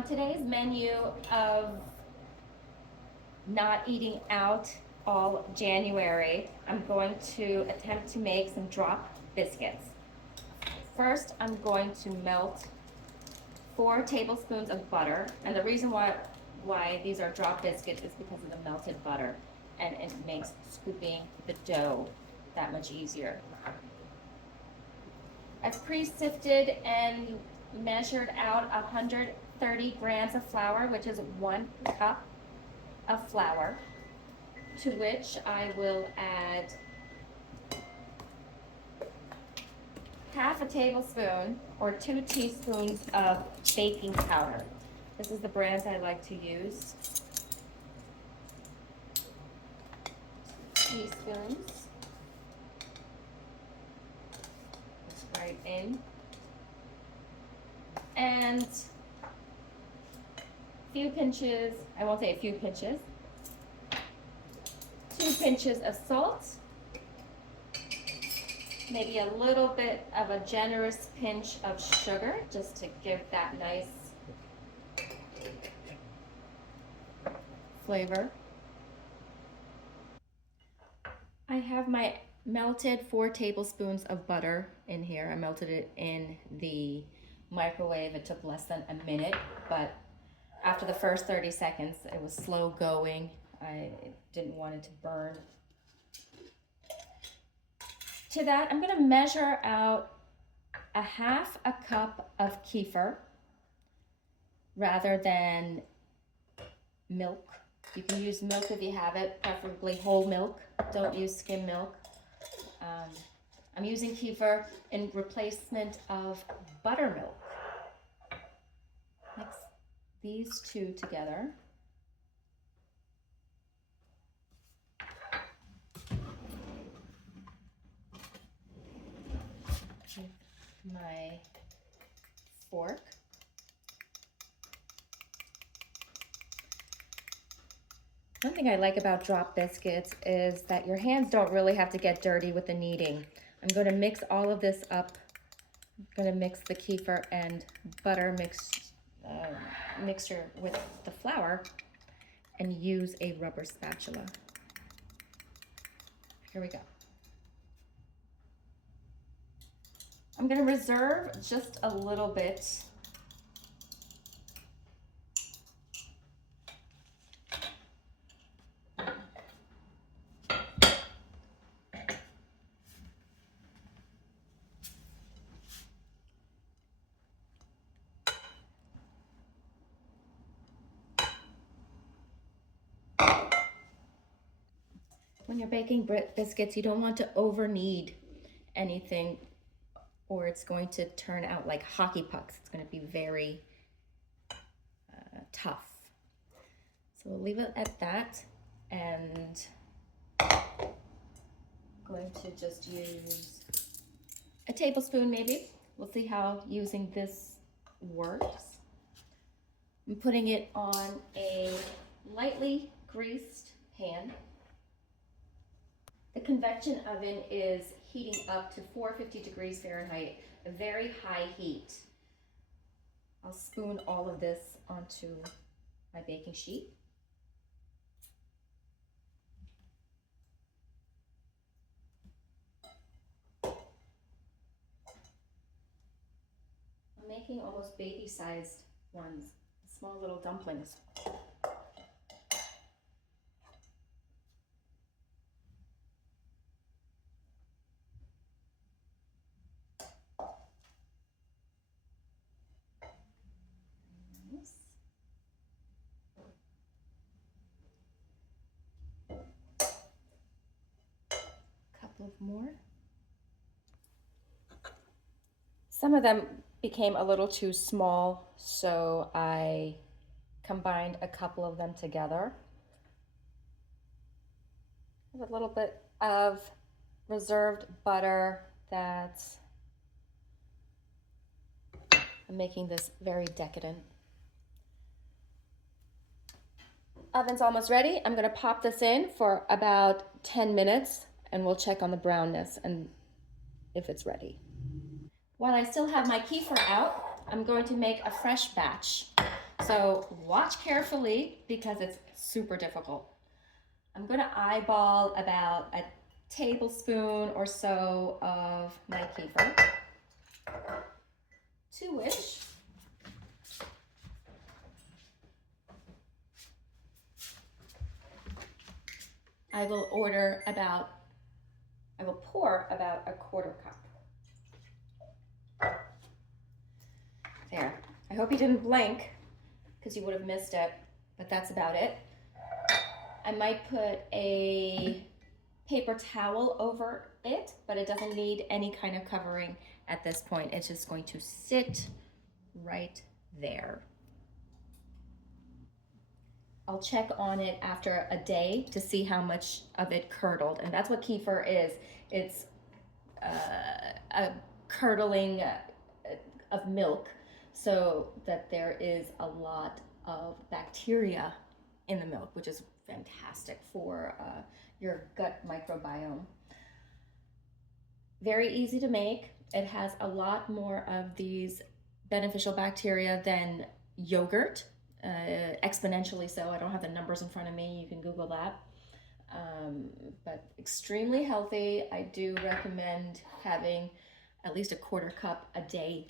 On today's menu of not eating out all January, I'm going to attempt to make some drop biscuits. First, I'm going to melt 4 tablespoons of butter, and the reason why these are drop biscuits is because of the melted butter, and it makes scooping the dough that much easier. I've pre-sifted and measured out 130 grams of flour, which is 1 cup of flour, to which I will add half a tablespoon or 2 teaspoons of baking powder. This is the brand I like to use. 2 teaspoons. Right in. And a few pinches, I won't say a few pinches, 2 pinches of salt, maybe a little bit of a generous pinch of sugar just to give that nice flavor. I have my melted 4 tablespoons of butter in here. I melted it in the microwave. It took less than a minute, but after the first 30 seconds, it was slow going. I didn't want it to burn. To that, I'm gonna measure out a half a cup of kefir rather than milk. You can use milk if you have it, preferably whole milk. Don't use skim milk. I'm using kefir in replacement of buttermilk. Mix these 2 together. With my fork. One thing I like about drop biscuits is that your hands don't really have to get dirty with the kneading. I'm going to mix all of this up. I'm going to mix the kefir and butter mixture with the flour and use a rubber spatula. Here we go. I'm going to reserve just a little bit when you're baking biscuits, you don't want to over knead anything or it's going to turn out like hockey pucks. It's going to be very tough. So we'll leave it at that, and I'm going to just use a tablespoon maybe. We'll see how using this works. I'm putting it on a lightly greased pan. The convection oven is heating up to 450 degrees Fahrenheit, a very high heat. I'll spoon all of this onto my baking sheet. I'm making almost baby-sized ones, small little dumplings. Of more. Some of them became a little too small, so I combined a couple of them together. There's a little bit of reserved butter that I'm making this very decadent. Oven's almost ready. I'm going to pop this in for about 10 minutes. And we'll check on the brownness and if it's ready. While I still have my kefir out, I'm going to make a fresh batch. So So watch carefully because it's super difficult. I'm gonna eyeball about a tablespoon or so of my kefir, to which I will pour about a quarter cup. There. I hope you didn't blink because you would have missed it, but that's about it. I might put a paper towel over it, but it doesn't need any kind of covering at this point. It's just going to sit right there. I'll check on it after a day to see how much of it curdled, and that's what kefir is. It's a curdling of milk, so that there is a lot of bacteria in the milk, which is fantastic for your gut microbiome. Very easy to make. It has a lot more of these beneficial bacteria than yogurt, exponentially so. I don't have the numbers in front of me. You can Google that. But extremely healthy. I do recommend having at least a quarter cup a day